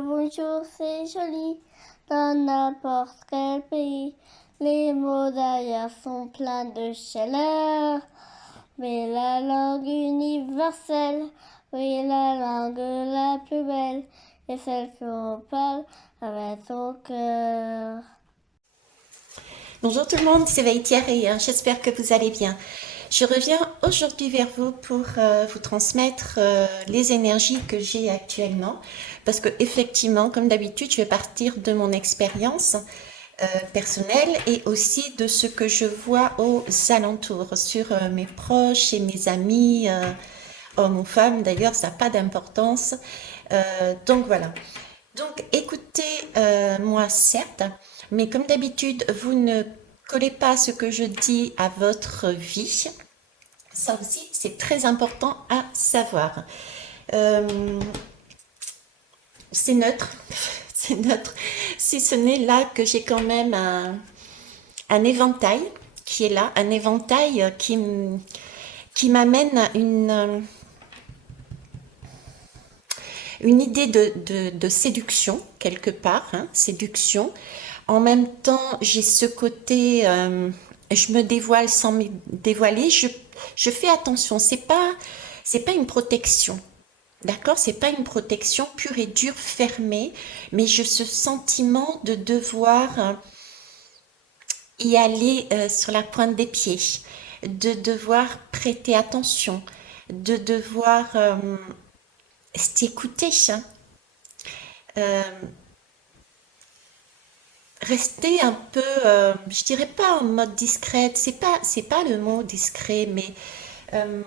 bonjour, c'est joli. Dans n'importe quel pays, les mots d'ailleurs sont pleins de chaleur. Mais la langue universelle, oui, la langue la plus belle, est celle qu'on parle avec son cœur. Bonjour tout le monde, c'est Thierry, j'espère que vous allez bien. Je reviens aujourd'hui vers vous pour vous transmettre les énergies que j'ai actuellement, parce que effectivement, comme d'habitude, je vais partir de mon expérience personnelle et aussi de ce que je vois aux alentours, sur mes proches et mes amis, hommes ou femmes, d'ailleurs, ça n'a pas d'importance. Donc voilà. Donc écoutez, moi certes, mais comme d'habitude, vous ne collez pas ce que je dis à votre vie. Ça aussi, c'est très important à savoir. Euh, c'est neutre, c'est neutre. Si ce n'est là que j'ai quand même un éventail qui est là, un éventail qui m'amène une idée de séduction, quelque part, hein, séduction. En même temps, j'ai ce côté, je me dévoile sans me dévoiler, je fais attention, c'est pas une protection, d'accord? C'est pas une protection pure et dure, fermée, mais j'ai ce sentiment de devoir y aller sur la pointe des pieds, de devoir prêter attention, de devoir s'écouter, hein. Euh, Rester un peu, je dirais pas en mode discrète, c'est pas le mot discret, mais euh,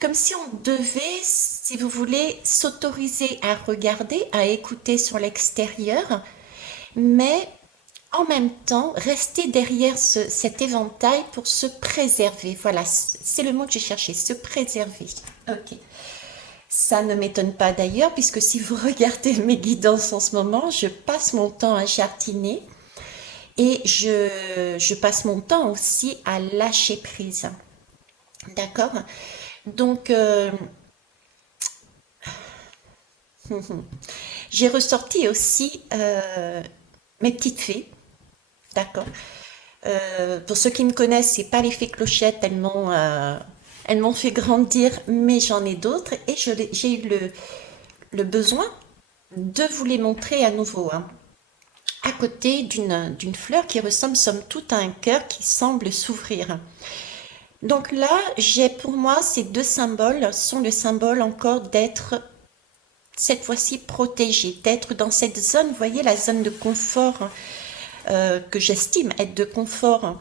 comme si on devait, si vous voulez, s'autoriser à regarder, à écouter sur l'extérieur, mais en même temps rester derrière cet éventail pour se préserver. Voilà, c'est le mot que j'ai cherché, se préserver. Ok. Ça ne m'étonne pas d'ailleurs, puisque si vous regardez mes guidances en ce moment, je passe mon temps à jardiner et je passe mon temps aussi à lâcher prise. D'accord? Donc, j'ai ressorti aussi mes petites fées. D'accord? Pour ceux qui me connaissent, c'est pas les fées clochettes, elles m'ont fait grandir, mais j'en ai d'autres et j'ai eu le besoin de vous les montrer à nouveau, hein, à côté d'une fleur qui ressemble somme toute à un cœur qui semble s'ouvrir. Donc là, j'ai pour moi ces deux symboles sont le symbole encore d'être cette fois-ci protégé, d'être dans cette zone, vous voyez la zone de confort que j'estime être de confort,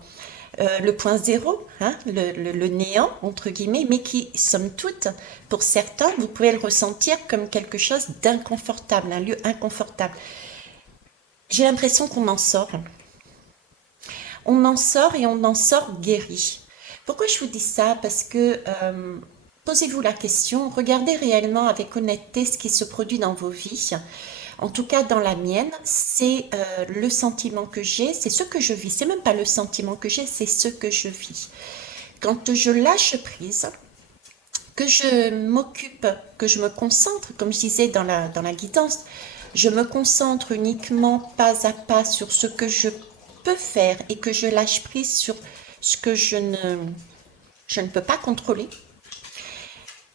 le point zéro, hein, le néant entre guillemets, mais qui somme toute, pour certains, vous pouvez le ressentir comme quelque chose d'inconfortable, un lieu inconfortable. J'ai l'impression qu'on en sort. On en sort et on en sort guéri. Pourquoi je vous dis ça? Parce que posez-vous la question, regardez réellement avec honnêteté ce qui se produit dans vos vies. En tout cas, dans la mienne, c'est le sentiment que j'ai, c'est ce que je vis. C'est même pas le sentiment que j'ai, c'est ce que je vis. Quand je lâche prise, que je m'occupe, que je me concentre, comme je disais dans la guidance, je me concentre uniquement pas à pas sur ce que je peux faire et que je lâche prise sur ce que je ne peux pas contrôler.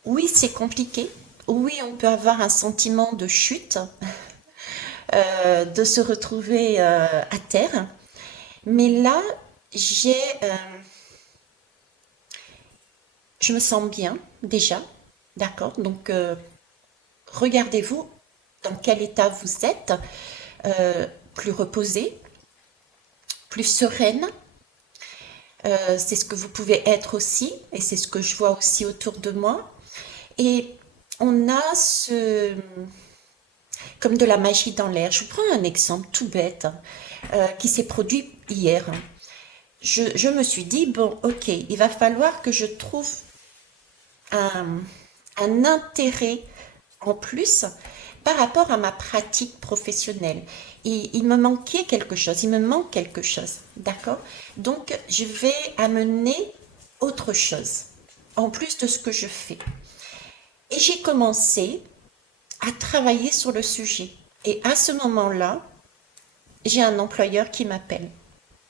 Oui, c'est compliqué. Oui, on peut avoir un sentiment de chute, de se retrouver à terre. Mais là, j'ai, euh, je me sens bien déjà, d'accord? Donc, regardez-vous dans quel état vous êtes, plus reposé, plus sereine. C'est ce que vous pouvez être aussi, et c'est ce que je vois aussi autour de moi. Et on a comme de la magie dans l'air. Je vous prends un exemple tout bête qui s'est produit hier. Je me suis dit, bon, ok, il va falloir que je trouve un, un intérêt en plus par rapport à ma pratique professionnelle. Et il me manquait quelque chose, il me manque quelque chose, d'accord? Donc, je vais amener autre chose, en plus de ce que je fais. Et j'ai commencé à travailler sur le sujet. Et à ce moment-là, j'ai un employeur qui m'appelle.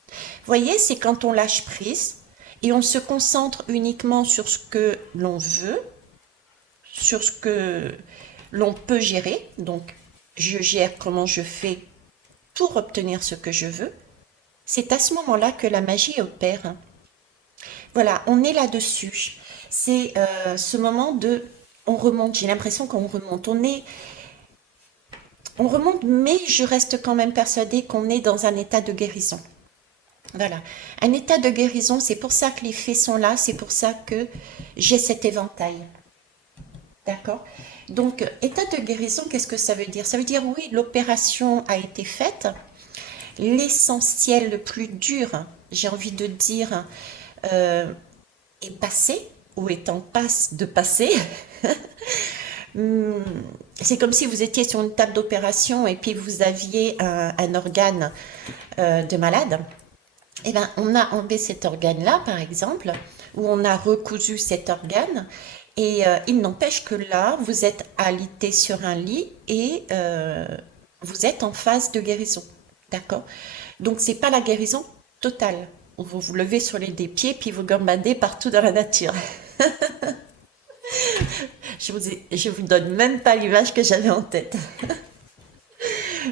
Vous voyez, c'est quand on lâche prise et on se concentre uniquement sur ce que l'on veut, sur ce que l'on peut gérer. Donc, je gère comment je fais pour obtenir ce que je veux. C'est à ce moment-là que la magie opère. Voilà, on est là-dessus. C'est ce moment de... On remonte, j'ai l'impression qu'on remonte. On remonte, mais je reste quand même persuadée qu'on est dans un état de guérison. Voilà, un état de guérison, c'est pour ça que les faits sont là, c'est pour ça que j'ai cet éventail. D'accord? Donc, état de guérison, qu'est-ce que ça veut dire? Ça veut dire, oui, l'opération a été faite, l'essentiel le plus dur, j'ai envie de dire, est passé, ou est en passe de passer. C'est comme si vous étiez sur une table d'opération et puis vous aviez un organe de malade. Eh bien, on a enlevé cet organe-là, par exemple, ou on a recousu cet organe, et il n'empêche que là, vous êtes alité sur un lit et vous êtes en phase de guérison. D'accord? Donc, c'est pas la guérison totale, où vous vous levez sur les deux pieds puis vous gambadez partout dans la nature. Je vous donne même pas l'image que j'avais en tête.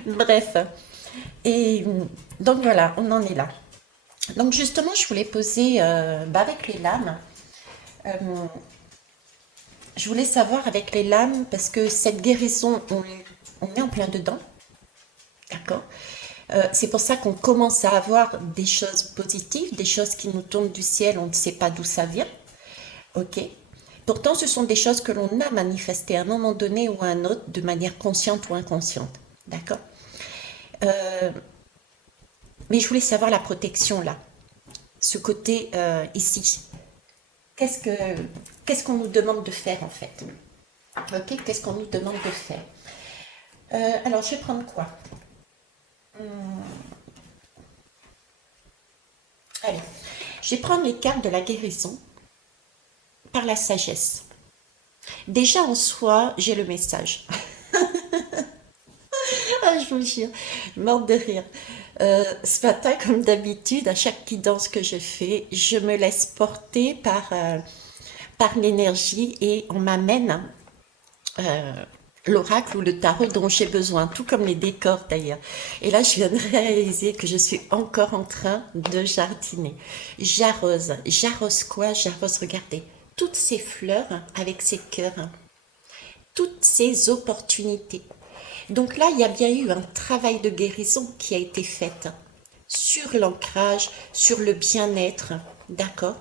Bref. Et donc voilà, on en est là. Donc justement, je voulais poser avec les lames. Je voulais savoir avec les lames, parce que cette guérison, on est en plein dedans. D'accord? C'est pour ça qu'on commence à avoir des choses positives, des choses qui nous tombent du ciel, on ne sait pas d'où ça vient. Ok? Pourtant, ce sont des choses que l'on a manifestées à un moment donné ou à un autre, de manière consciente ou inconsciente. D'accord? Mais je voulais savoir la protection là, ce côté ici. Qu'est-ce qu'on nous demande de faire en fait? Ok, qu'est-ce qu'on nous demande de faire? Alors, je vais prendre quoi? Allez, je vais prendre les cartes de la guérison par la sagesse. Déjà en soi, j'ai le message. Ah, je vous jure, morte de rire. Ce matin, comme d'habitude, à chaque guidance que je fais, je me laisse porter par l'énergie et on m'amène l'oracle ou le tarot dont j'ai besoin, tout comme les décors d'ailleurs. Et là, je viens de réaliser que je suis encore en train de jardiner. J'arrose. J'arrose quoi? J'arrose, regardez, toutes ces fleurs avec ces cœurs, toutes ces opportunités. Donc là, il y a bien eu un travail de guérison qui a été fait sur l'ancrage, sur le bien-être, d'accord?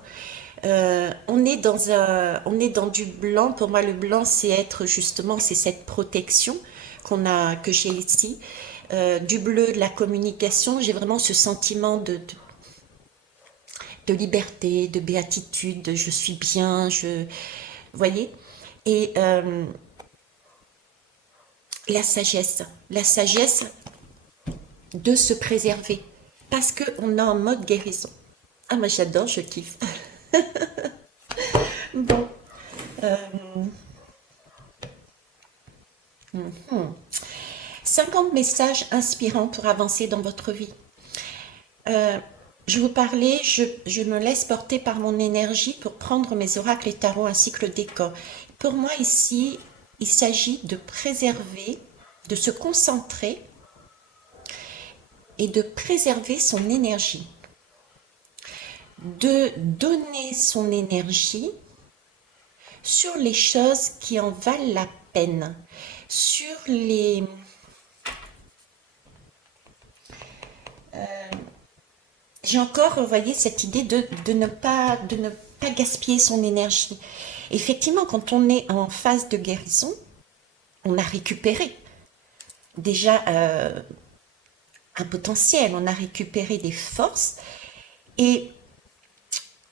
On est dans du blanc. Pour moi, le blanc, c'est être justement, c'est cette protection que j'ai ici. Du bleu, de la communication. J'ai vraiment ce sentiment de liberté, de béatitude, de je suis bien, vous voyez? Et la sagesse de se préserver, parce qu'on est en mode guérison. Ah, moi j'adore, je kiffe. Bon. Euh, 50 messages inspirants pour avancer dans votre vie. Je vous parlais, je me laisse porter par mon énergie pour prendre mes oracles et tarots ainsi que le décor. Pour moi ici, il s'agit de préserver, de se concentrer et de préserver son énergie. De donner son énergie sur les choses qui en valent la peine, sur les... j'ai encore, vous voyez, cette idée de ne pas gaspiller son énergie. Effectivement, quand on est en phase de guérison, on a récupéré déjà un potentiel, on a récupéré des forces et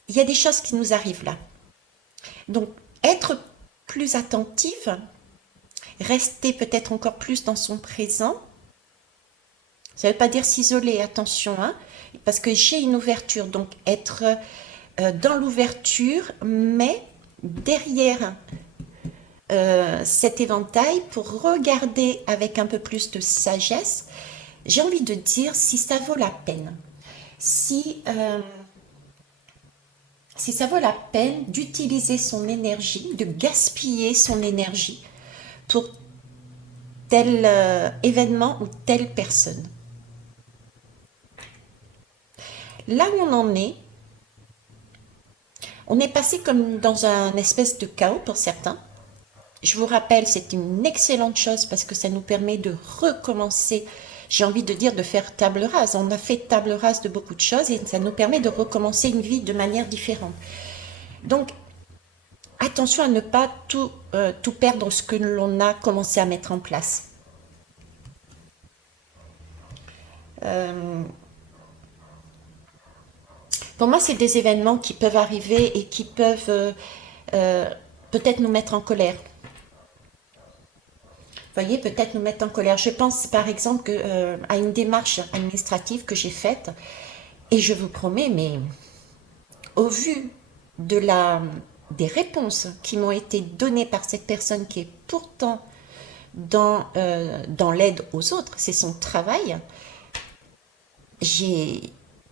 il y a des choses qui nous arrivent là. Donc, être plus attentive, rester peut-être encore plus dans son présent, ça ne veut pas dire s'isoler, attention, hein, parce que j'ai une ouverture, donc être dans l'ouverture, mais derrière cet éventail pour regarder avec un peu plus de sagesse. J'ai envie de dire si ça vaut la peine. Si, si ça vaut la peine d'utiliser son énergie, de gaspiller son énergie pour tel événement ou telle personne. Là où on est passé comme dans un espèce de chaos pour certains. Je vous rappelle, c'est une excellente chose parce que ça nous permet de recommencer. J'ai envie de dire de faire table rase. On a fait table rase de beaucoup de choses et ça nous permet de recommencer une vie de manière différente. Donc, attention à ne pas tout perdre ce que l'on a commencé à mettre en place. Pour moi, c'est des événements qui peuvent arriver et qui peuvent peut-être nous mettre en colère. Vous voyez, peut-être nous mettre en colère. Je pense par exemple à une démarche administrative que j'ai faite et je vous promets, mais au vu des réponses qui m'ont été données par cette personne qui est pourtant dans l'aide aux autres, c'est son travail,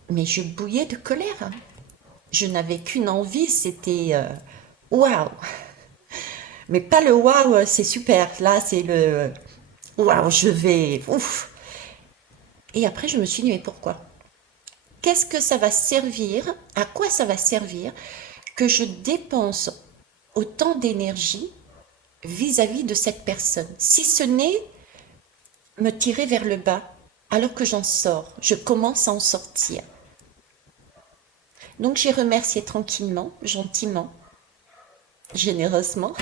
mais je bouillais de colère. Je n'avais qu'une envie, c'était waouh! Mais pas le waouh, c'est super. Là, c'est le waouh, je vais. Ouf! Et après, je me suis dit, mais pourquoi? Qu'est-ce que ça va servir? À quoi ça va servir que je dépense autant d'énergie vis-à-vis de cette personne? Si ce n'est me tirer vers le bas, alors que j'en sors, je commence à en sortir. Donc j'ai remercié tranquillement, gentiment, généreusement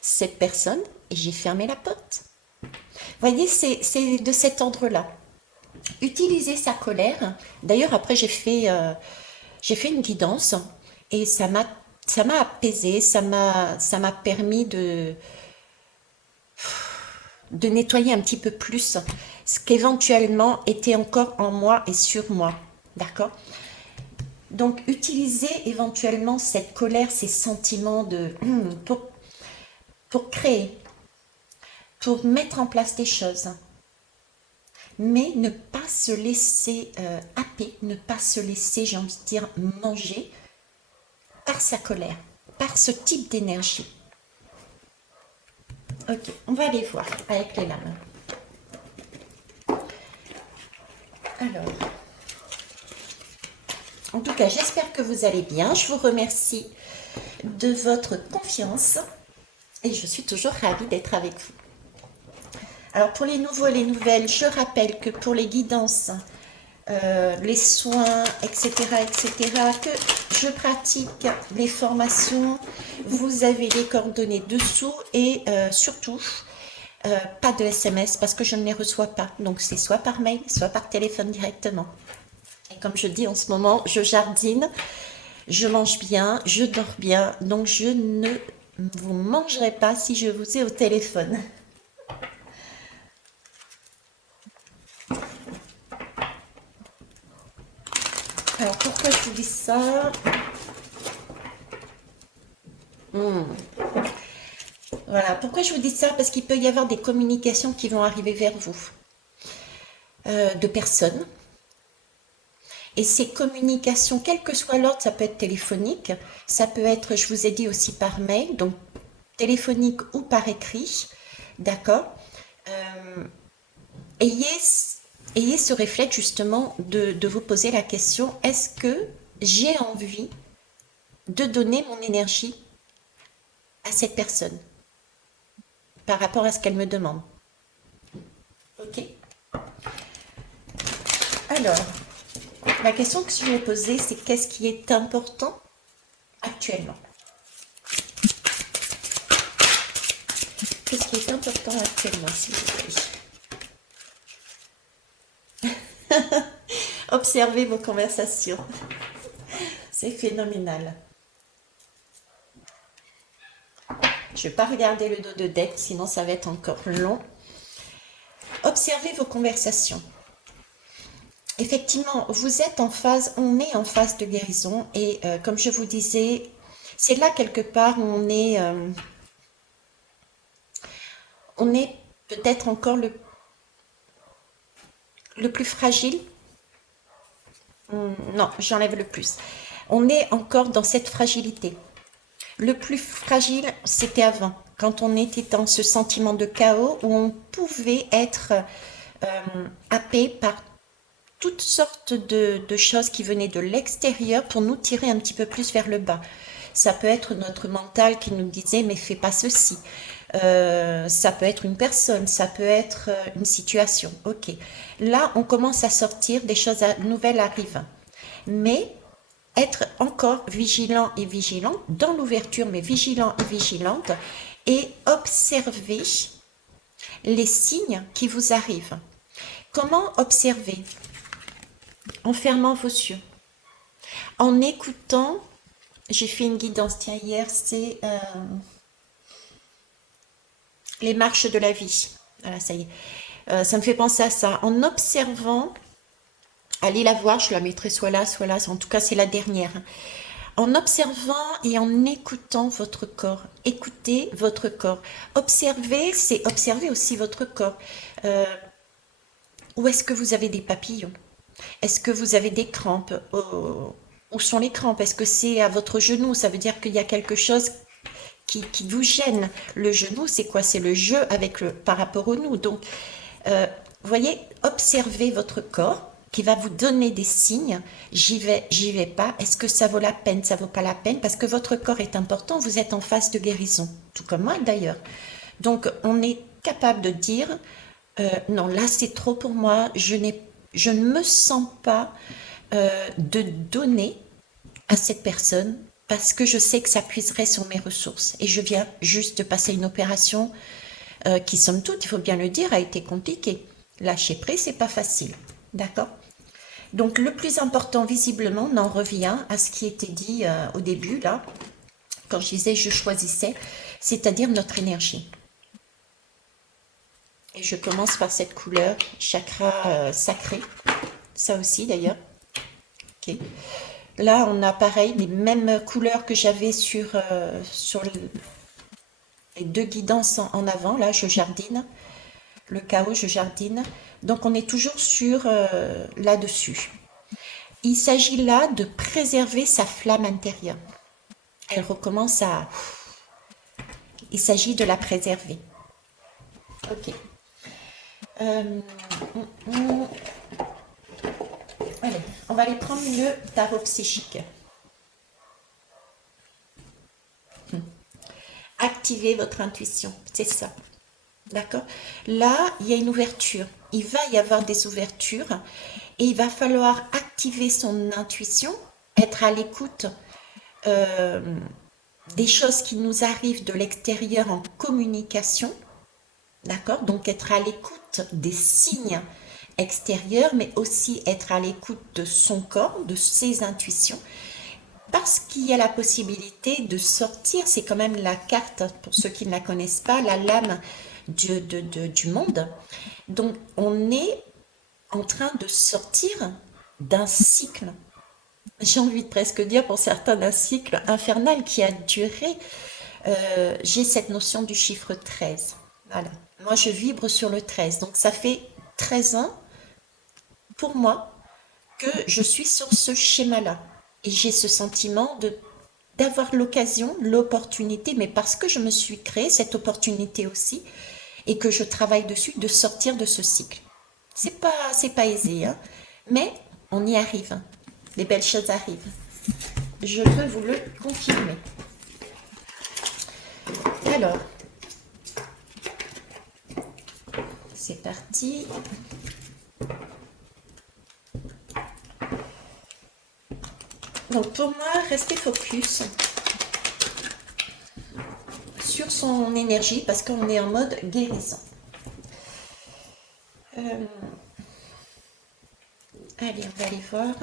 cette personne et j'ai fermé la porte. Vous voyez, c'est de cet ordre-là. Utiliser sa colère. D'ailleurs, après, j'ai fait une guidance et ça m'a apaisé, ça m'a permis de nettoyer un petit peu plus ce qu'éventuellement était encore en moi et sur moi. D'accord? Donc, utiliser éventuellement cette colère, ces sentiments pour créer, pour mettre en place des choses. Mais ne pas se laisser happer, ne pas se laisser, j'ai envie de dire, manger par sa colère, par ce type d'énergie. Ok, on va aller voir avec les lames. Alors, en tout cas, j'espère que vous allez bien. Je vous remercie de votre confiance et je suis toujours ravie d'être avec vous. Alors, pour les nouveaux et les nouvelles, je rappelle que pour les guidances, les soins, etc., que je pratique les formations, vous avez les coordonnées dessous et surtout, pas de SMS parce que je ne les reçois pas. Donc, c'est soit par mail, soit par téléphone directement. Et comme je dis en ce moment, je jardine, je mange bien, je dors bien, donc je ne vous mangerai pas si je vous ai au téléphone. Alors, pourquoi je vous dis ça? Voilà, pourquoi je vous dis ça? Parce qu'il peut y avoir des communications qui vont arriver vers vous, de personnes. Et ces communications, quel que soit l'ordre, ça peut être téléphonique, ça peut être, je vous ai dit aussi par mail, donc téléphonique ou par écrit, d'accord? Ayez ce réflexe justement de vous poser la question, est-ce que j'ai envie de donner mon énergie à cette personne par rapport à ce qu'elle me demande? Ok. Alors, la question que je vais poser, c'est qu'est-ce qui est important actuellement? Qu'est-ce qui est important actuellement, s'il vous plaît? Observez vos conversations. C'est phénoménal. Je ne vais pas regarder le dos de deck, sinon ça va être encore long. Observez vos conversations. Effectivement, vous êtes en phase, on est en phase de guérison et comme je vous disais, c'est là quelque part où on est on est peut-être encore le plus fragile. Non, j'enlève le plus. On est encore dans cette fragilité. Le plus fragile, c'était avant, quand on était dans ce sentiment de chaos où on pouvait être happé par toutes sortes de choses qui venaient de l'extérieur pour nous tirer un petit peu plus vers le bas. Ça peut être notre mental qui nous disait mais fais pas ceci. Ça peut être une personne, ça peut être une situation. Ok. Là, on commence à sortir, des choses nouvelles arrivent. Mais être encore vigilant et vigilant dans l'ouverture, mais vigilant et vigilante, et observer les signes qui vous arrivent. Comment observer? En fermant vos yeux, en écoutant. J'ai fait une guidance, tiens, hier, c'est les marches de la vie. Voilà, ça y est. Ça me fait penser à ça. En observant, allez la voir, je la mettrai soit là, en tout cas c'est la dernière. En observant et en écoutant votre corps. Écoutez votre corps. Observer, c'est observer aussi votre corps. Où est-ce que vous avez des papillons? Est-ce que vous avez des crampes? Où sont les crampes? Est-ce que c'est à votre genou? Ça veut dire qu'il y a quelque chose qui vous gêne. Le genou, c'est quoi? C'est le jeu avec par rapport au nous. Donc, voyez, observez votre corps qui va vous donner des signes. J'y vais pas. Est-ce que ça vaut la peine? Ça vaut pas la peine? Parce que votre corps est important. Vous êtes en phase de guérison. Tout comme moi, d'ailleurs. Donc, on est capable de dire, non, là, c'est trop pour moi. Je ne me sens pas de donner à cette personne parce que je sais que ça puiserait sur mes ressources. Et je viens juste de passer une opération qui, somme toute, il faut bien le dire, a été compliquée. Lâcher prise, c'est pas facile. D'accord? Donc, le plus important, visiblement, on en revient à ce qui était dit au début, là, quand je disais je choisissais, c'est-à-dire notre énergie. Et je commence par cette couleur, chakra sacré. Ça aussi, d'ailleurs. Ok. Là, on a pareil, les mêmes couleurs que j'avais sur les deux guidances en avant. Là, je jardine. Le chaos, je jardine. Donc, on est toujours sur là-dessus. Il s'agit là de préserver sa flamme intérieure. Elle recommence à... Il s'agit de la préserver. Ok. Allez, on va aller prendre le tarot psychique. Activez votre intuition, c'est ça. D'accord? Là, il y a une ouverture. Il va y avoir des ouvertures et il va falloir activer son intuition, être à l'écoute des choses qui nous arrivent de l'extérieur en communication. D'accord? Donc être à l'écoute des signes extérieurs, mais aussi être à l'écoute de son corps, de ses intuitions. Parce qu'il y a la possibilité de sortir, c'est quand même la carte, pour ceux qui ne la connaissent pas, la lame du monde. Donc on est en train de sortir d'un cycle. J'ai envie de presque dire pour certains d'un cycle infernal qui a duré. J'ai cette notion du chiffre 13. Voilà. Moi, je vibre sur le 13. Donc ça fait 13 ans pour moi que je suis sur ce schéma-là. Et j'ai ce sentiment d'avoir l'occasion, l'opportunité, mais parce que je me suis créé cette opportunité aussi, et que je travaille dessus, de sortir de ce cycle. C'est pas aisé, hein, mais on y arrive. Les belles choses arrivent. Je peux vous le confirmer. Alors, c'est parti. Donc pour moi, restez focus sur son énergie parce qu'on est en mode guérison. Allez, on va aller voir.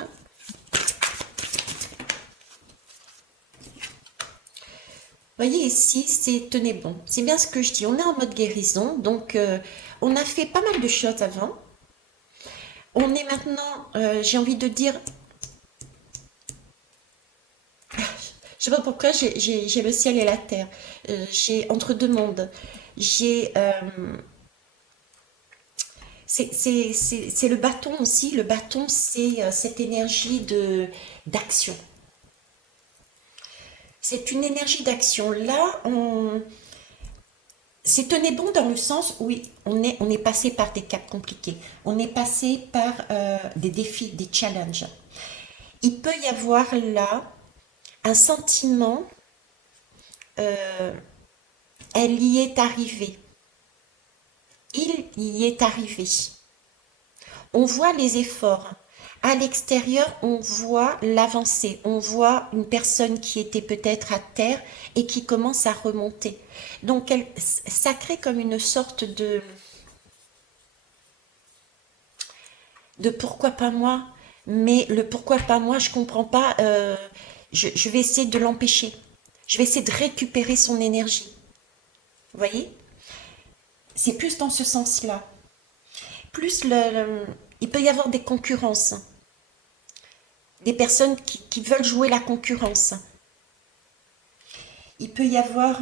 Voyez ici, c'est tenez bon. C'est bien ce que je dis. On est en mode guérison, donc on a fait pas mal de choses avant. On est maintenant, j'ai envie de dire, je sais pas pourquoi j'ai le ciel et la terre. J'ai entre deux mondes. j'ai c'est le bâton aussi. Le bâton, c'est cette énergie d'action. C'est une énergie d'action. Là, c'est tenez bon dans le sens où oui, on est passé par des caps compliqués. On est passé par des défis, des challenges. Il peut y avoir là un sentiment, elle y est arrivée. Il y est arrivé. On voit les efforts. À l'extérieur, on voit l'avancée. On voit une personne qui était peut-être à terre et qui commence à remonter. Donc, ça crée comme une sorte de pourquoi pas moi. Mais le pourquoi pas moi, je comprends pas. Je vais essayer de l'empêcher. Je vais essayer de récupérer son énergie. Vous voyez? C'est plus dans ce sens-là. Plus il peut y avoir des concurrences. Des personnes qui veulent jouer la concurrence. Il peut y avoir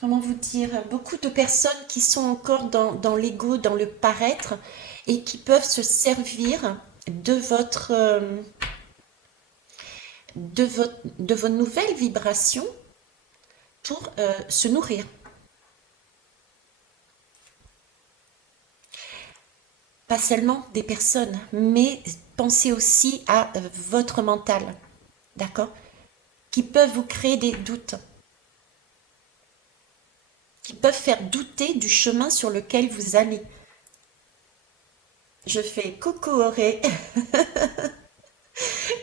comment vous dire, beaucoup de personnes qui sont encore dans l'ego, dans le paraître et qui peuvent se servir de de vos nouvelles vibrations pour se nourrir. Pas seulement des personnes, mais pensez aussi à votre mental, d'accord? Qui peuvent vous créer des doutes, qui peuvent faire douter du chemin sur lequel vous allez. Je fais coucou Auré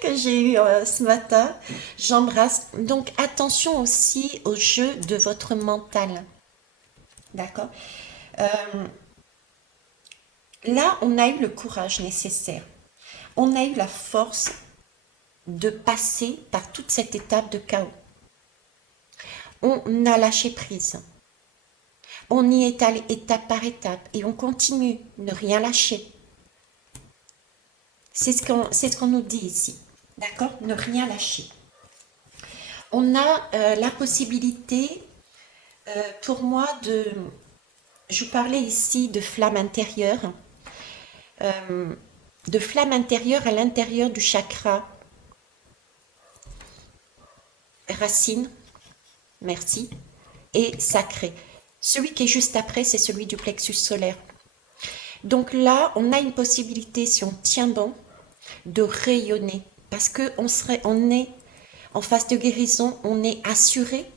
que j'ai eu ce matin. J'embrasse. Donc attention aussi au jeu de votre mental. D'accord? Là, on a eu le courage nécessaire. On a eu la force de passer par toute cette étape de chaos. On a lâché prise. On y est allé étape par étape et on continue, ne rien lâcher. C'est ce qu'on nous dit ici, d'accord? Ne rien lâcher. On a la possibilité, pour moi, je parlais ici de flamme intérieure, de flamme intérieure à l'intérieur du chakra racine, merci, et sacré. Celui qui est juste après, c'est celui du plexus solaire. Donc là, on a une possibilité, si on tient bon, de rayonner. Parce qu'on est en phase de guérison, on est assuré,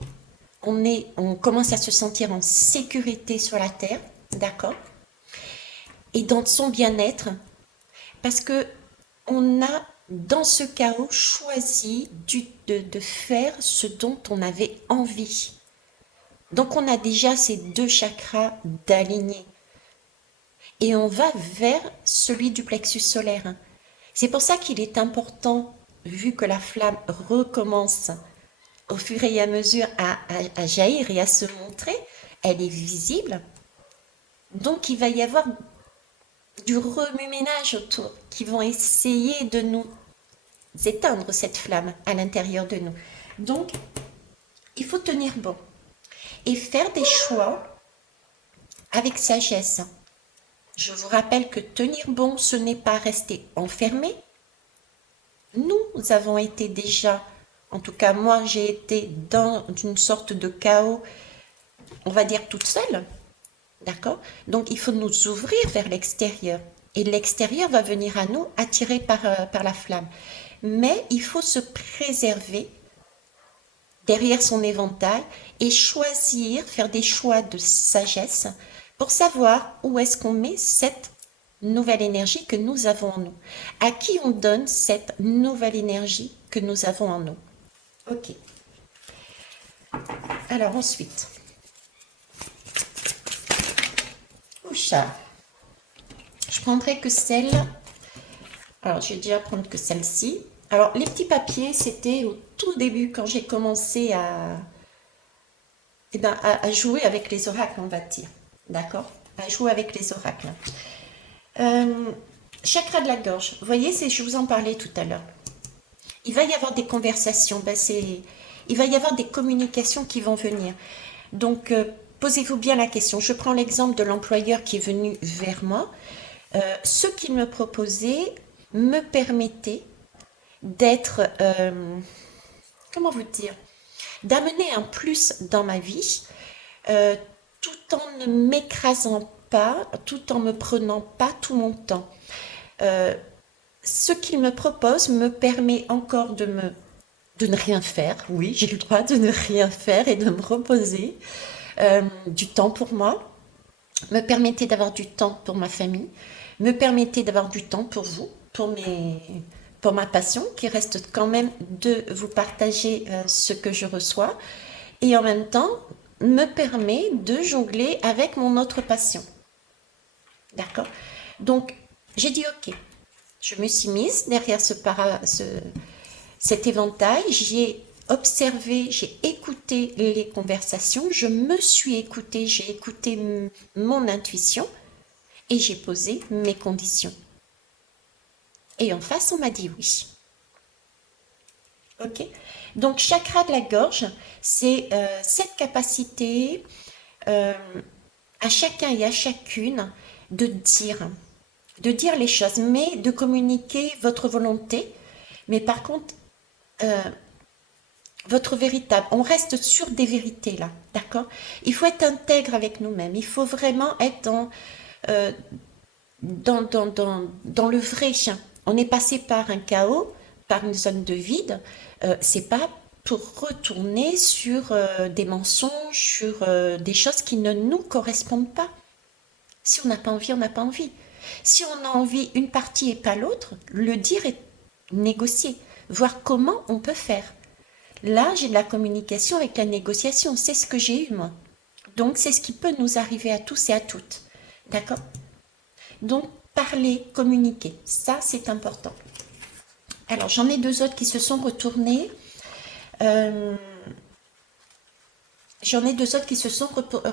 on commence à se sentir en sécurité sur la terre, d'accord? Et dans son bien-être, parce que on a, dans ce chaos, choisi de faire ce dont on avait envie. Donc on a déjà ces deux chakras d'aligner. Et on va vers celui du plexus solaire. C'est pour ça qu'il est important, vu que la flamme recommence au fur et à mesure à jaillir et à se montrer, elle est visible. Donc il va y avoir du remue-ménage autour qui vont essayer de nous éteindre cette flamme à l'intérieur de nous. Donc il faut tenir bon et faire des choix avec sagesse. Je vous rappelle que tenir bon, ce n'est pas rester enfermé. Nous avons été déjà, en tout cas moi, j'ai été dans une sorte de chaos, on va dire toute seule. D'accord? Donc il faut nous ouvrir vers l'extérieur. Et l'extérieur va venir à nous attiré par la flamme. Mais il faut se préserver derrière son éventail et choisir, faire des choix de sagesse pour savoir où est-ce qu'on met cette nouvelle énergie que nous avons en nous. À qui on donne cette nouvelle énergie que nous avons en nous. Ok. Alors ensuite. Oucha. Je prendrai que celle. Alors je vais déjà prendre que celle-ci. Alors les petits papiers, c'était au tout début quand j'ai commencé à jouer avec les oracles, on va dire. D'accord? À jouer avec les oracles. Chakra de la gorge. Vous voyez, je vous en parlais tout à l'heure. Il va y avoir des conversations. il va y avoir des communications qui vont venir. Donc, posez-vous bien la question. Je prends l'exemple de l'employeur qui est venu vers moi. Ce qu'il me proposait me permettait d'être, comment vous dire, d'amener un plus dans ma vie, tout en ne m'écrasant pas, tout en me prenant pas tout mon temps. Ce qu'il me propose me permet encore de ne rien faire. Oui, j'ai le droit de ne rien faire et de me reposer. Du temps pour moi, me permettait d'avoir du temps pour ma famille, me permettait d'avoir du temps pour vous, pour ma passion, qui reste quand même de vous partager ce que je reçois, et en même temps me permet de jongler avec mon autre passion. D'accord? Donc, j'ai dit ok. Je me suis mise derrière cet éventail, j'ai observé, j'ai écouté les conversations, je me suis écoutée, j'ai écouté mon intuition et j'ai posé mes conditions. Et en face, on m'a dit oui. Ok? Donc, chakra de la gorge, c'est cette capacité à chacun et à chacune de dire les choses, mais de communiquer votre volonté. Mais par contre, votre véritable, on reste sur des vérités là, d'accord? Il faut être intègre avec nous-mêmes, il faut vraiment être dans le vrai. On est passé par un chaos, par une zone de vide, c'est pas pour retourner sur des mensonges, sur des choses qui ne nous correspondent pas. Si on n'a pas envie, on n'a pas envie. Si on a envie une partie et pas l'autre, le dire et négocier, voir comment on peut faire. Là, j'ai de la communication avec la négociation, c'est ce que j'ai eu moi. Donc, c'est ce qui peut nous arriver à tous et à toutes. D'accord? Donc, parler, communiquer, ça c'est important. Alors, j'en ai deux autres qui se sont retournés.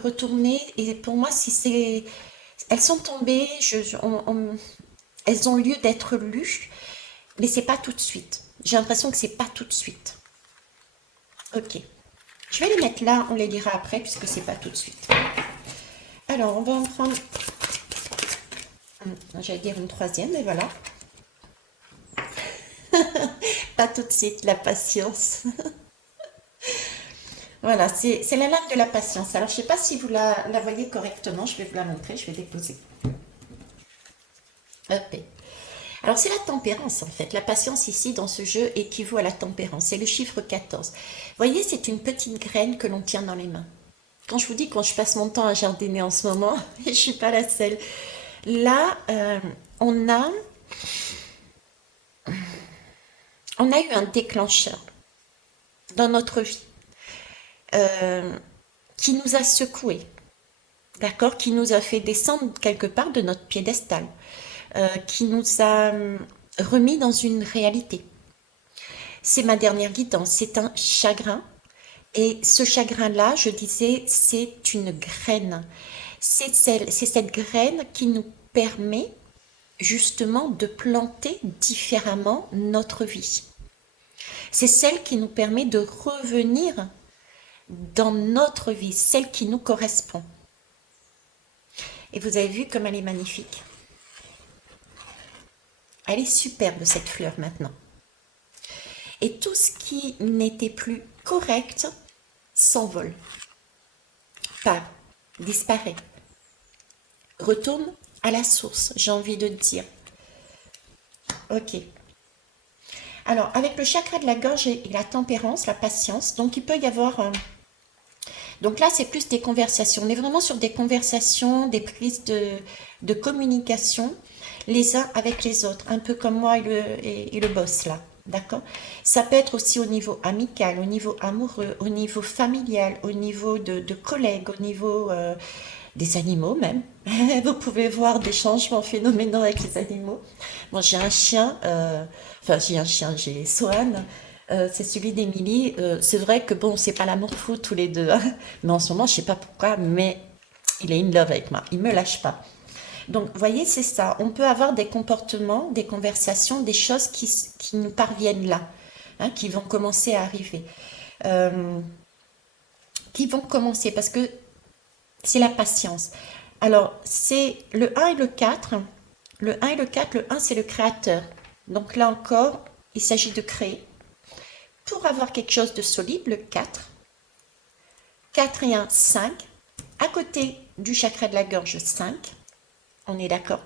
Retournées et pour moi, si c'est... Elles sont tombées, elles ont lieu d'être lues, mais c'est pas tout de suite. J'ai l'impression que c'est pas tout de suite. Ok. Je vais les mettre là, on les lira après puisque c'est pas tout de suite. Alors, on va en prendre, j'allais dire une troisième, mais voilà. Pas tout de suite, la patience. Voilà, c'est la lame de la patience. Alors, je ne sais pas si vous la voyez correctement. Je vais vous la montrer. Je vais déposer. Hop. Alors, c'est la tempérance, en fait. La patience, ici, dans ce jeu, équivaut à la tempérance. C'est le chiffre 14. Vous voyez, c'est une petite graine que l'on tient dans les mains. Quand je vous dis, quand je passe mon temps à jardiner en ce moment, et je ne suis pas la seule. Là, on a eu un déclencheur dans notre vie. Qui nous a secoués, d'accord, qui nous a fait descendre quelque part de notre piédestal, qui nous a remis dans une réalité. C'est ma dernière guidance, c'est un chagrin, et ce chagrin-là, je disais, c'est une graine. C'est cette graine qui nous permet justement de planter différemment notre vie. C'est celle qui nous permet de revenir dans notre vie, celle qui nous correspond. Et vous avez vu comme elle est magnifique. Elle est superbe cette fleur maintenant. Et tout ce qui n'était plus correct s'envole, part, disparaît, retourne à la source, j'ai envie de dire. Ok. Alors, avec le chakra de la gorge et la tempérance, la patience, donc il peut y avoir... Donc là, c'est plus des conversations. On est vraiment sur des conversations, des prises de communication, les uns avec les autres, un peu comme moi et le boss là, d'accord? Ça peut être aussi au niveau amical, au niveau amoureux, au niveau familial, au niveau de collègues, au niveau des animaux même. Vous pouvez voir des changements phénoménaux avec les animaux. Moi, j'ai un chien, j'ai Swan. C'est celui d'Émilie. C'est vrai que bon, c'est pas l'amour fou tous les deux, hein. Mais en ce moment, je sais pas pourquoi, mais il est in love avec moi. Il me lâche pas. Donc, vous voyez, c'est ça. On peut avoir des comportements, des conversations, des choses qui nous parviennent là, hein, qui vont commencer à arriver. euh, qui vont commencer parce que c'est la patience. Alors, c'est le 1 et le 4. Le 1 et le 4, le 1 c'est le créateur. Donc là encore, il s'agit de créer. Pour avoir quelque chose de solide, le 4. 4 et 1, 5. À côté du chakra de la gorge, 5. On est d'accord?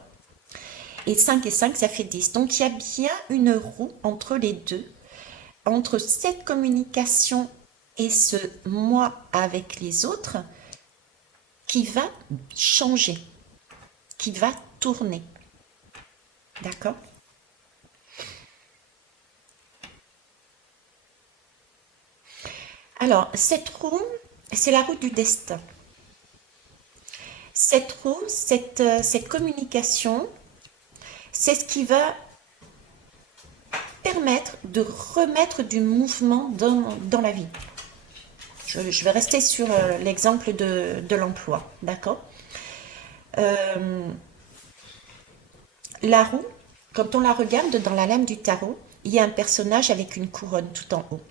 Et 5 et 5, ça fait 10. Donc il y a bien une roue entre les deux, entre cette communication et ce moi avec les autres, qui va changer, qui va tourner. D'accord? Alors, cette roue, c'est la roue du destin. Cette roue, cette communication, c'est ce qui va permettre de remettre du mouvement dans la vie. Je vais rester sur l'exemple de l'emploi, d'accord? La roue, quand on la regarde dans la lame du tarot, il y a un personnage avec une couronne tout en haut.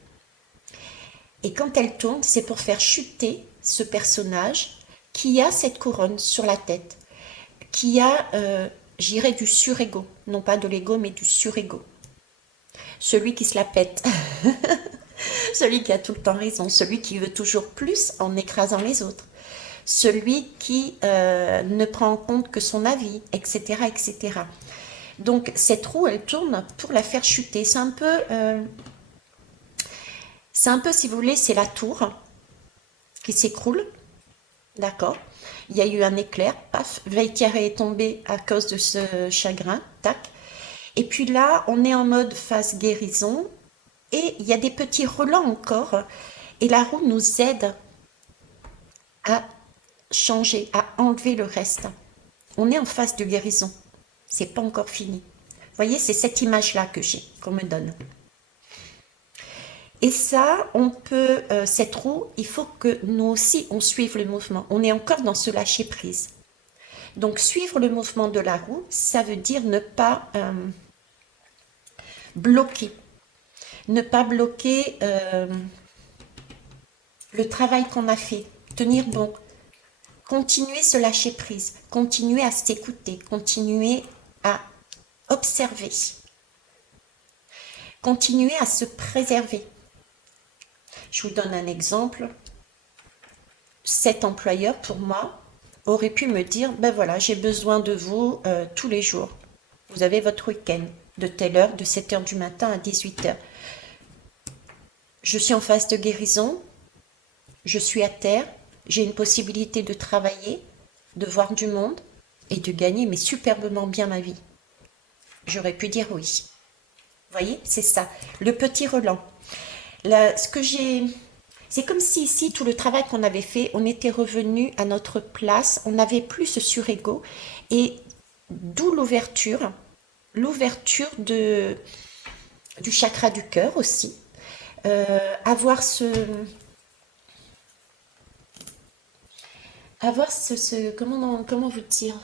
Et quand elle tourne, c'est pour faire chuter ce personnage qui a cette couronne sur la tête, qui a, j'irais, du surego, non pas de l'ego, mais du surego. Celui qui se la pète, celui qui a tout le temps raison, celui qui veut toujours plus en écrasant les autres, celui qui ne prend en compte que son avis, etc., etc. Donc cette roue, elle tourne pour la faire chuter. C'est un peu, si vous voulez, c'est la tour qui s'écroule, d'accord? Il y a eu un éclair, paf, Veitière est tombé à cause de ce chagrin, tac. Et puis là, on est en mode phase guérison et il y a des petits relents encore. Et la roue nous aide à changer, à enlever le reste. On est en phase de guérison. C'est pas encore fini. Vous voyez, c'est cette image-là que j'ai, qu'on me donne. Et ça, on peut, cette roue, il faut que nous aussi, on suive le mouvement. On est encore dans ce lâcher-prise. Donc, suivre le mouvement de la roue, ça veut dire ne pas bloquer. Ne pas bloquer le travail qu'on a fait. Tenir bon. Continuer ce lâcher-prise. Continuer à s'écouter. Continuer à observer. Continuer à se préserver. Je vous donne un exemple. Cet employeur, pour moi, aurait pu me dire, ben voilà, j'ai besoin de vous tous les jours. Vous avez votre week-end, de telle heure, de 7 heures du matin à 18 heures. Je suis en phase de guérison, je suis à terre, j'ai une possibilité de travailler, de voir du monde et de gagner mais superbement bien ma vie. J'aurais pu dire oui. Vous voyez, c'est ça, le petit relent. Là, c'est comme si ici, tout le travail qu'on avait fait, on était revenu à notre place, on n'avait plus ce surego, et d'où l'ouverture du chakra du cœur aussi. Avoir comment vous dire,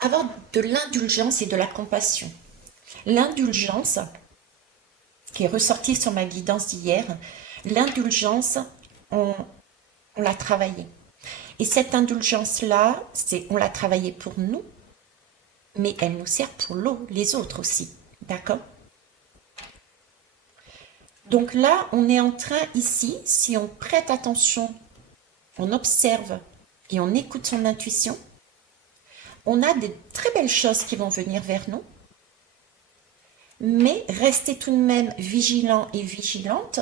avoir de l'indulgence et de la compassion. L'indulgence, qui est ressortie sur ma guidance d'hier, l'indulgence, on l'a travaillée. Et cette indulgence-là, on l'a travaillée pour nous, mais elle nous sert pour les autres aussi. D'accord? Donc là, on est en train ici, si on prête attention, on observe et on écoute son intuition, on a des très belles choses qui vont venir vers nous, mais restez tout de même vigilant et vigilante,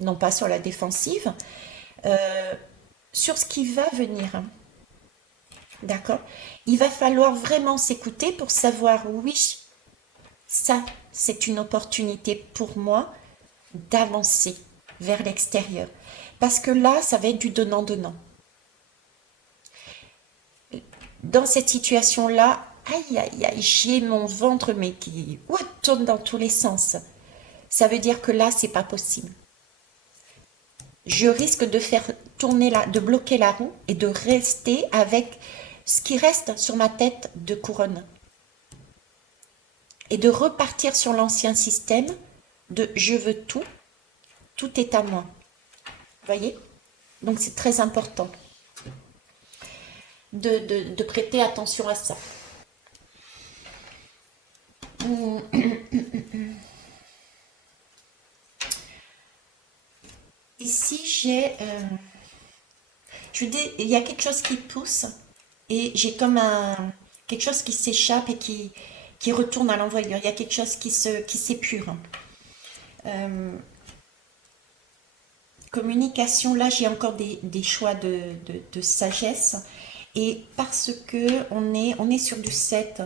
non pas sur la défensive, sur ce qui va venir. D'accord? Il va falloir vraiment s'écouter pour savoir, oui, ça, c'est une opportunité pour moi d'avancer vers l'extérieur. Parce que là, ça va être du donnant-donnant. Dans cette situation-là, aïe, aïe, aïe, j'ai mon ventre, mais qui tourne dans tous les sens. Ça veut dire que là, c'est pas possible. Je risque de faire tourner de bloquer la roue et de rester avec ce qui reste sur ma tête de couronne. Et de repartir sur l'ancien système de je veux tout Tout est à moi. Vous voyez? Donc c'est très important de prêter attention à ça. Ici, j'ai... je dis, il y a quelque chose qui pousse et j'ai comme quelque chose qui s'échappe et qui retourne à l'envoyeur. Il y a quelque chose qui s'épure. Communication, là, j'ai encore des choix de sagesse. Et parce que on est sur du 7.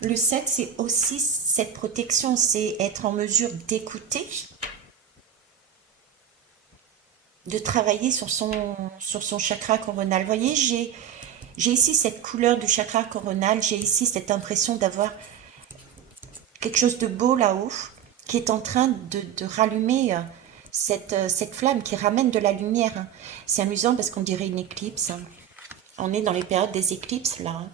Le 7, c'est aussi cette protection, c'est être en mesure d'écouter, de travailler sur son chakra coronal. Vous voyez, j'ai ici cette couleur du chakra coronal, j'ai ici cette impression d'avoir quelque chose de beau là-haut, qui est en train de rallumer cette flamme, qui ramène de la lumière. C'est amusant parce qu'on dirait une éclipse. On est dans les périodes des éclipses, là.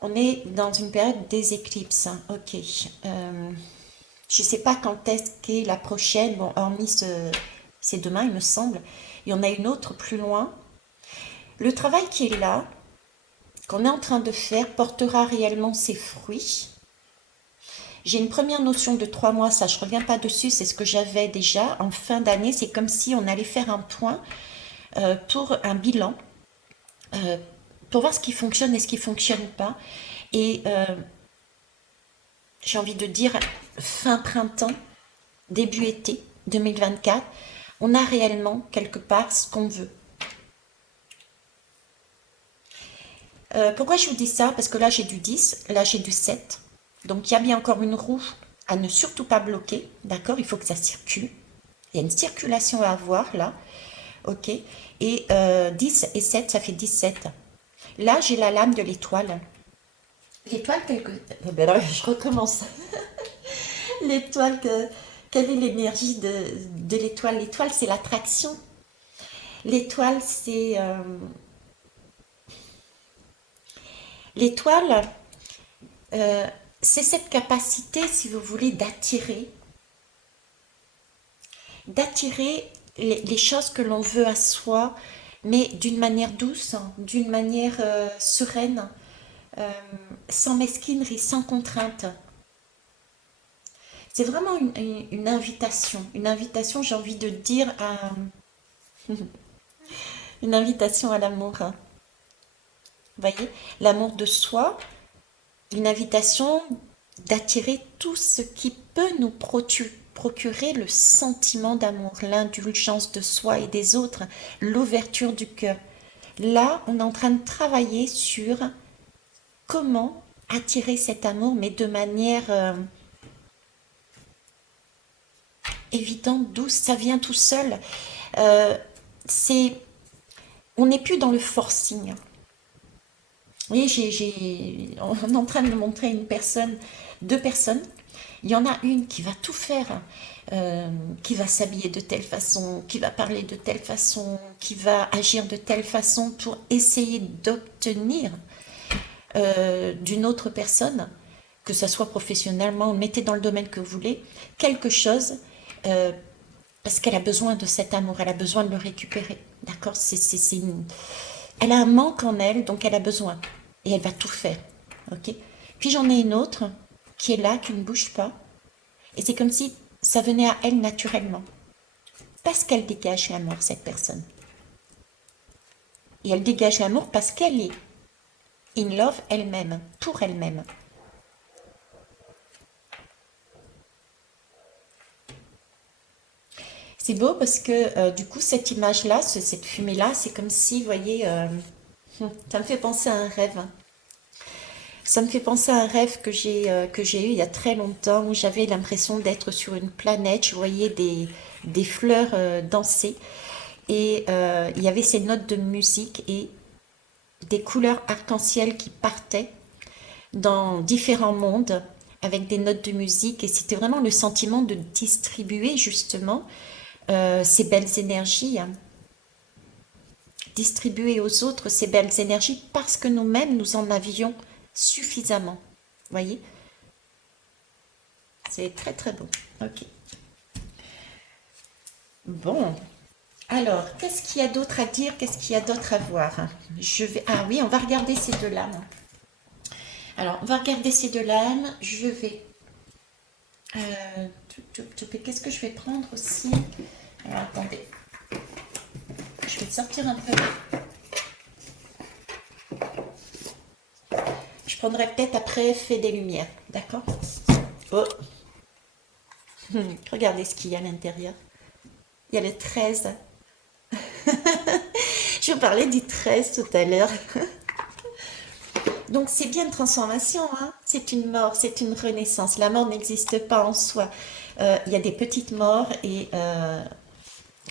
On est dans une période des éclipses. Ok. Je ne sais pas quand est-ce qu'est la prochaine. Bon, hormis c'est demain, il me semble. Il y en a une autre plus loin. Le travail qui est là, qu'on est en train de faire, portera réellement ses fruits. J'ai une première notion de 3 mois, ça je ne reviens pas dessus, c'est ce que j'avais déjà en fin d'année. C'est comme si on allait faire un point pour un bilan, pour voir ce qui fonctionne et ce qui ne fonctionne pas. Et j'ai envie de dire fin printemps, début été 2024, on a réellement quelque part ce qu'on veut. Pourquoi je vous dis ça? Parce que là j'ai du 10, là j'ai du 7. Donc il y a bien encore une roue à ne surtout pas bloquer. D'accord? Il faut que ça circule. Il y a une circulation à avoir là. Ok? Et 10 et 7, ça fait 17. Là j'ai la lame de l'étoile. L'étoile, je recommence. L'étoile, quelle est l'énergie de l'étoile? L'étoile, c'est l'attraction. L'étoile, c'est... L'étoile, c'est cette capacité, si vous voulez, d'attirer les choses que l'on veut à soi, mais d'une manière douce, d'une manière sereine, sans mesquinerie, sans contrainte. C'est vraiment une invitation, j'ai envie de dire, une invitation à l'amour. Hein. Vous voyez, l'amour de soi, une invitation d'attirer tout ce qui peut nous procurer le sentiment d'amour, l'indulgence de soi et des autres, l'ouverture du cœur. Là, on est en train de travailler sur comment attirer cet amour, mais de manière évidente, douce, ça vient tout seul. On n'est plus dans le forcing. Vous voyez, on est en train de me montrer une personne, 2 personnes. Il y en a une qui va tout faire, qui va s'habiller de telle façon, qui va parler de telle façon, qui va agir de telle façon pour essayer d'obtenir d'une autre personne, que ce soit professionnellement, mettez dans le domaine que vous voulez, quelque chose, parce qu'elle a besoin de cet amour, elle a besoin de le récupérer. D'accord? Elle a un manque en elle, donc elle a besoin. Et elle va tout faire. Ok? Puis j'en ai une autre qui est là, qui ne bouge pas. Et c'est comme si ça venait à elle naturellement. Parce qu'elle dégage l'amour, cette personne. Et elle dégage l'amour parce qu'elle est in love elle-même, pour elle-même. C'est beau parce que du coup, cette image-là, cette fumée-là, c'est comme si, vous voyez, ça me fait penser à un rêve. Ça me fait penser à un rêve que j'ai eu il y a très longtemps où j'avais l'impression d'être sur une planète. Je voyais des fleurs danser et il y avait ces notes de musique et des couleurs arc-en-ciel qui partaient dans différents mondes avec des notes de musique et c'était vraiment le sentiment de distribuer justement ces belles énergies, hein. Distribuer aux autres ces belles énergies parce que nous-mêmes nous en avions suffisamment. Vous voyez? C'est très très beau. Ok. Bon, alors, qu'est-ce qu'il y a d'autre à dire? Qu'est-ce qu'il y a d'autre à voir? Ah oui, on va regarder ces deux lames. Alors, on va regarder ces deux lames. Je vais... Qu'est-ce que je vais prendre aussi? Alors, attendez. Je vais sortir un peu. Je prendrai peut-être après Fait des Lumières. D'accord? Oh! Regardez ce qu'il y a à l'intérieur. Il y a le 13. Je vous parlais du 13 tout à l'heure. Donc c'est bien une transformation, hein? C'est une mort, c'est une renaissance. La mort n'existe pas en soi. Il y a des petites morts et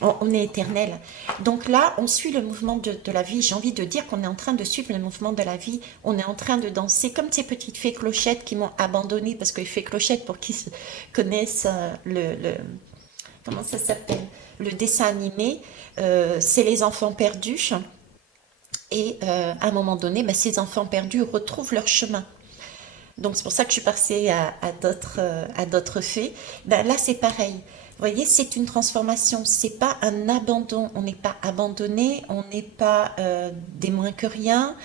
on est éternel. Donc là, on suit le mouvement de la vie. J'ai envie de dire qu'on est en train de suivre le mouvement de la vie. On est en train de danser comme ces petites fées clochettes qui m'ont abandonné parce que les fées clochettes, pour qui connaissent comment ça s'appelle? Le dessin animé, c'est les enfants perdus. Et à un moment donné, ben, ces enfants perdus retrouvent leur chemin. Donc c'est pour ça que je suis passée à d'autres fées. Ben, là, c'est pareil. Vous voyez, c'est une transformation. C'est pas un abandon. On n'est pas abandonné. On n'est pas des moins que rien,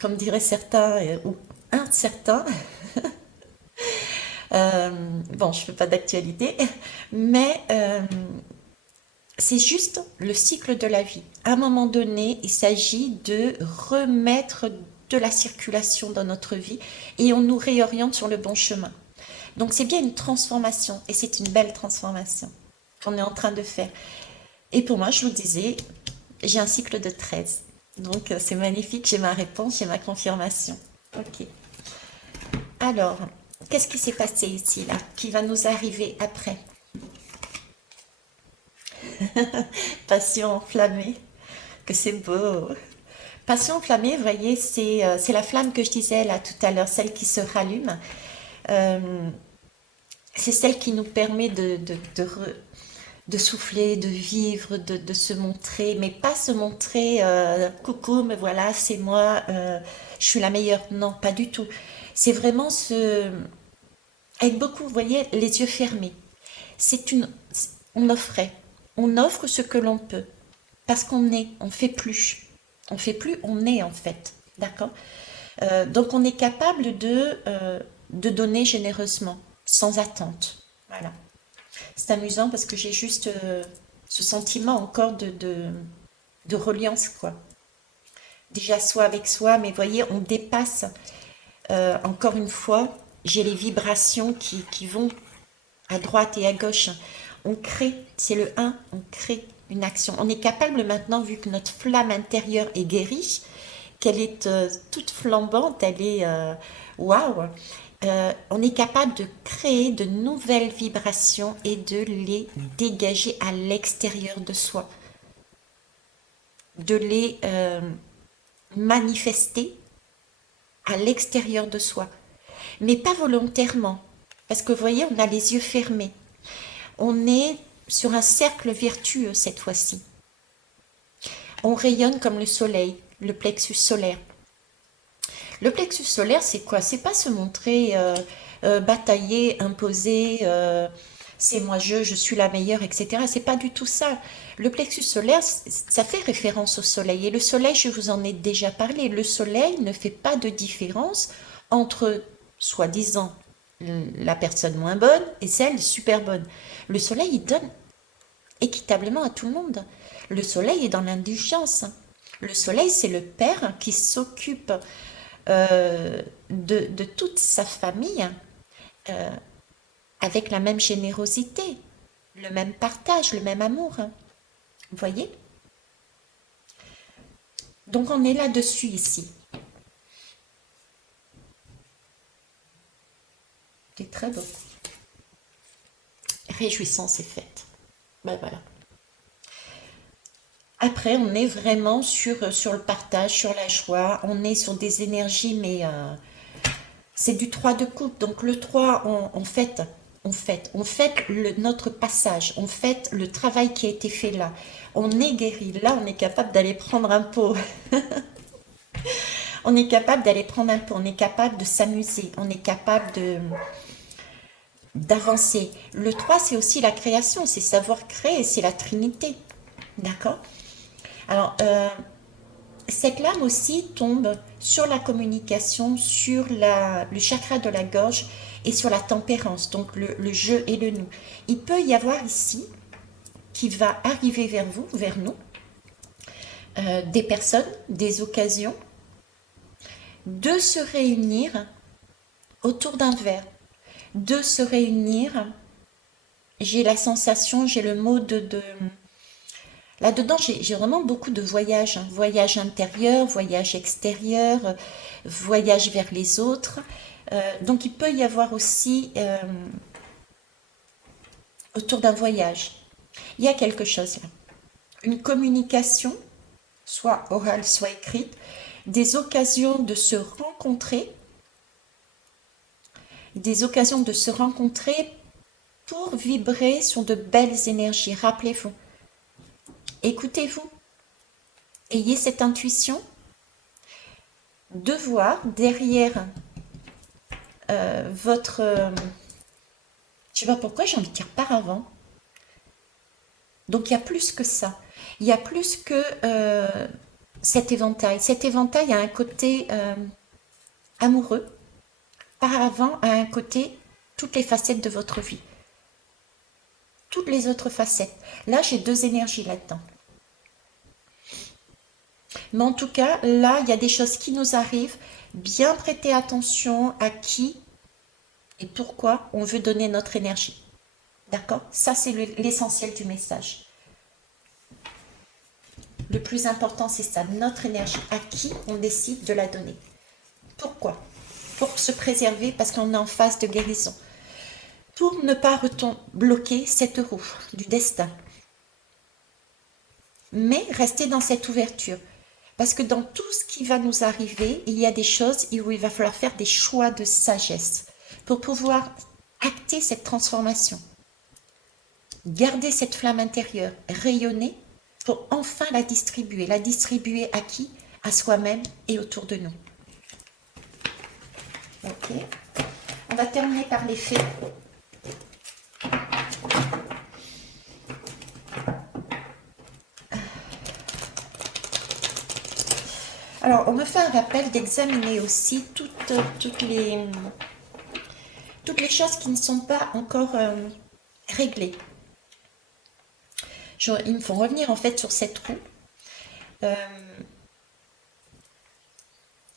comme diraient certains ou un certain. Bon, je fais pas d'actualité, mais c'est juste le cycle de la vie. À un moment donné, il s'agit de remettre de la circulation dans notre vie et on nous réoriente sur le bon chemin. Donc c'est bien une transformation et c'est une belle transformation qu'on est en train de faire. Et pour moi, je vous disais, j'ai un cycle de 13. Donc c'est magnifique, j'ai ma réponse, j'ai ma confirmation. Ok. Alors, qu'est-ce qui s'est passé ici, là, qui va nous arriver après? Passion enflammée, que c'est beau. Passion enflammée, vous voyez, c'est la flamme que je disais là tout à l'heure, celle qui se rallume. Euh, c'est celle qui nous permet de souffler, de vivre, de se montrer, mais pas se montrer coucou, mais voilà, c'est moi, je suis la meilleure. Non, pas du tout. C'est vraiment avec beaucoup, vous voyez, les yeux fermés. C'est une, on offrait, on offre ce que l'on peut, parce qu'on est, on fait plus. On fait plus, on est en fait, d'accord? Donc on est capable de donner généreusement, sans attente. Voilà. C'est amusant parce que j'ai juste ce sentiment encore de reliance, quoi. Déjà soi avec soi, mais voyez, on dépasse, encore une fois, j'ai les vibrations qui vont à droite et à gauche. On crée, c'est le un, on crée une action. On est capable maintenant, vu que notre flamme intérieure est guérie, qu'elle est toute flambante, elle est waouh, on est capable de créer de nouvelles vibrations et de les dégager à l'extérieur de soi, de les manifester à l'extérieur de soi, mais pas volontairement, parce que vous voyez, on a les yeux fermés. On est sur un cercle vertueux cette fois-ci. On rayonne comme le soleil, le plexus solaire. Le plexus solaire, c'est quoi? C'est pas se montrer batailler, imposer, c'est moi je suis la meilleure, etc. C'est pas du tout ça. Le plexus solaire, ça fait référence au soleil. Et le soleil, je vous en ai déjà parlé, le soleil ne fait pas de différence entre, soi-disant, la personne moins bonne et celle super bonne. Le soleil, il donne équitablement à tout le monde. Le soleil est dans l'indulgence. Le soleil, c'est le père qui s'occupe de toute sa famille euh, avec la même générosité, le même partage, le même amour. Vous voyez? Donc on est là-dessus ici. C'est très beau. Réjouissance est faite. Ben voilà. Après, on est vraiment sur le partage, sur la joie. On est sur des énergies, mais c'est du 3 de coupe. Donc le 3, on fait notre passage. On fait le travail qui a été fait là. On est guéri. Là, on est capable d'aller prendre un pot. On est capable d'aller prendre un pot. On est capable de s'amuser. On est capable d'avancer. Le 3, c'est aussi la création, c'est savoir créer, c'est la Trinité. D'accord? Alors, cette lame aussi tombe sur la communication, sur le chakra de la gorge et sur la tempérance, donc le je et le nous. Il peut y avoir ici, qui va arriver vers vous, vers nous, des personnes, des occasions, de se réunir autour d'un verre, de se réunir. J'ai la sensation, j'ai le mot là-dedans, j'ai vraiment beaucoup de voyages, hein. Voyage intérieur, voyage extérieur, voyage vers les autres. Donc il peut y avoir aussi autour d'un voyage, il y a quelque chose là. Une communication, soit orale, soit écrite, des occasions de se rencontrer, des occasions de se rencontrer pour vibrer sur de belles énergies. Rappelez-vous, écoutez-vous, ayez cette intuition de voir derrière votre... je sais pas pourquoi j'ai envie de dire paravent. Donc il y a plus que ça. Il y a plus que cet éventail. Cet éventail a un côté amoureux. Paravent a un côté toutes les facettes de votre vie. Toutes les autres facettes. Là, j'ai deux énergies là-dedans. Mais en tout cas, là, il y a des choses qui nous arrivent. Bien prêter attention à qui et pourquoi on veut donner notre énergie. D'accord? Ça, c'est l'essentiel du message. Le plus important, c'est ça, notre énergie. À qui on décide de la donner. Pourquoi? Pour se préserver, parce qu'on est en phase de guérison. Pour ne pas bloquer cette roue du destin. Mais rester dans cette ouverture. Parce que dans tout ce qui va nous arriver, il y a des choses où il va falloir faire des choix de sagesse pour pouvoir acter cette transformation. Garder cette flamme intérieure, rayonner pour enfin la distribuer. La distribuer à qui? À soi-même et autour de nous. Ok. On va terminer par les faits. Alors, on me fait un rappel d'examiner aussi toutes les choses qui ne sont pas encore réglées. Il me faut revenir en fait sur cette roue. Vous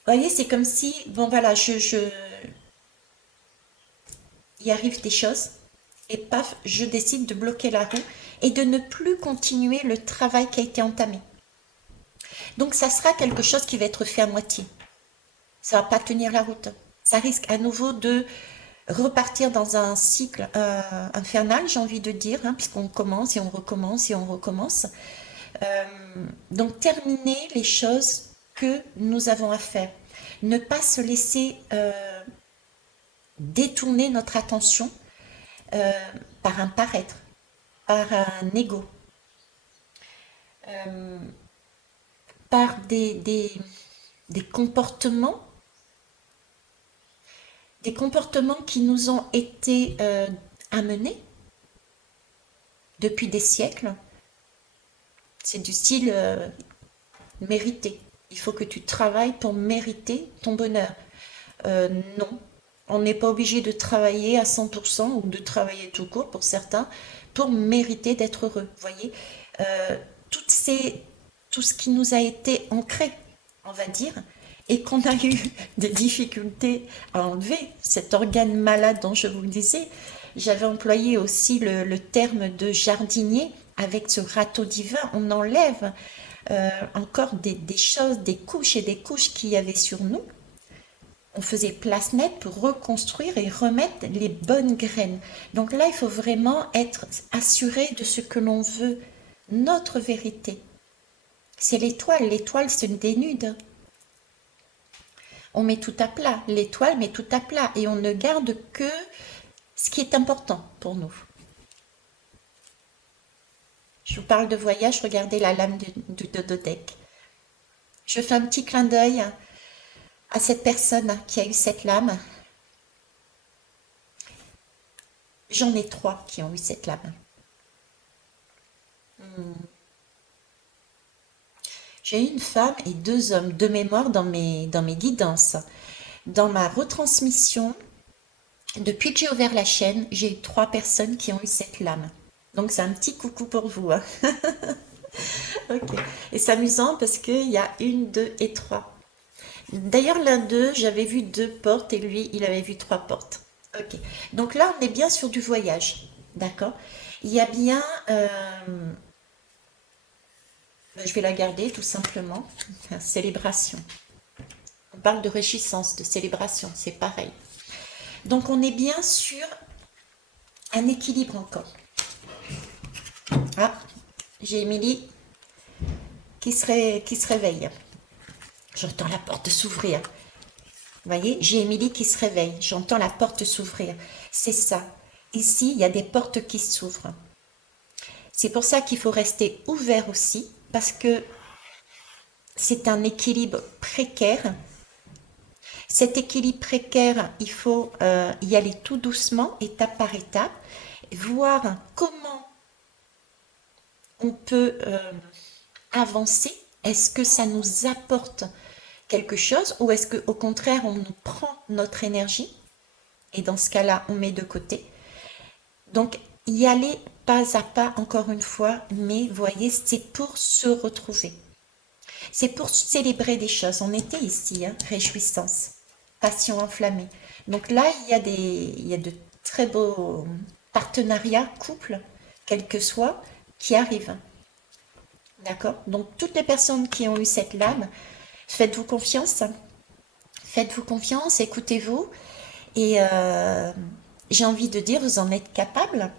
voyez, c'est comme si, bon voilà, il arrive des choses et paf, je décide de bloquer la roue et de ne plus continuer le travail qui a été entamé. Donc ça sera quelque chose qui va être fait à moitié. Ça va pas tenir la route. Ça risque à nouveau de repartir dans un cycle infernal, j'ai envie de dire, hein, puisqu'on commence et on recommence et on recommence. Donc terminer les choses que nous avons à faire. Ne pas se laisser détourner notre attention par un paraître, par un ego, par des comportements qui nous ont été amenés depuis des siècles. C'est du style mériter. Il faut que tu travailles pour mériter ton bonheur. Non, on n'est pas obligé de travailler à 100% ou de travailler tout court pour certains pour mériter d'être heureux. Vous voyez, tout ce qui nous a été ancré, on va dire, et qu'on a eu des difficultés à enlever, cet organe malade dont je vous le disais. J'avais employé aussi le terme de jardinier avec ce râteau divin. On enlève encore des choses, des couches et des couches qu'il y avait sur nous. On faisait place nette pour reconstruire et remettre les bonnes graines. Donc là, il faut vraiment être assuré de ce que l'on veut, notre vérité. C'est l'étoile, l'étoile se dénude. On met tout à plat, l'étoile met tout à plat et on ne garde que ce qui est important pour nous. Je vous parle de voyage, regardez la lame du dodeck. Je fais un petit clin d'œil à cette personne qui a eu cette lame. J'en ai 3 qui ont eu cette lame. J'ai eu une femme et 2 hommes de mémoire dans mes guidances. Dans ma retransmission, depuis que j'ai ouvert la chaîne, j'ai eu 3 personnes qui ont eu cette lame. Donc c'est un petit coucou pour vous, hein. Ok. Et c'est amusant parce qu'il y a 1, 2 et 3. D'ailleurs, l'un d'eux, j'avais vu 2 portes et lui, il avait vu 3 portes. Ok. Donc là, on est bien sur du voyage. D'accord? Il y a bien... je vais la garder tout simplement. Célébration. On parle de réjouissance, de célébration, c'est pareil. Donc on est bien sur un équilibre encore. Ah, j'ai Émilie qui se réveille. J'entends la porte s'ouvrir. Vous voyez, j'ai Émilie qui se réveille. J'entends la porte s'ouvrir. C'est ça. Ici, il y a des portes qui s'ouvrent. C'est pour ça qu'il faut rester ouvert aussi, parce que c'est un équilibre précaire. Cet équilibre précaire, il faut y aller tout doucement, étape par étape, voir comment on peut avancer. Est-ce que ça nous apporte quelque chose ou est-ce qu'au contraire, on nous prend notre énergie et dans ce cas-là, on met de côté. Donc, y aller pas à pas, encore une fois, mais voyez, c'est pour se retrouver. C'est pour célébrer des choses. On était ici, hein, réjouissance, passion enflammée. Donc là, il y a de très beaux partenariats, couples, quel que soit, qui arrivent. D'accord? Donc toutes les personnes qui ont eu cette lame, faites-vous confiance. Faites-vous confiance, écoutez-vous. Et j'ai envie de dire, vous en êtes capable.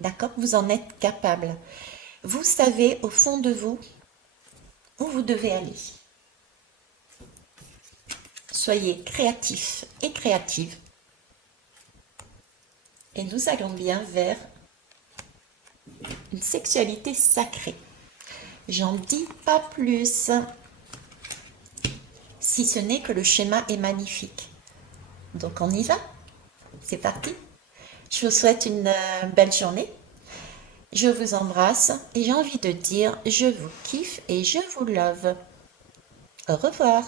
D'accord? Vous en êtes capable. Vous savez au fond de vous où vous devez aller. Soyez créatifs et créatives. Et nous allons bien vers une sexualité sacrée. J'en dis pas plus, si ce n'est que le schéma est magnifique. Donc on y va. C'est parti. Je vous souhaite une belle journée. Je vous embrasse et j'ai envie de dire je vous kiffe et je vous love. Au revoir.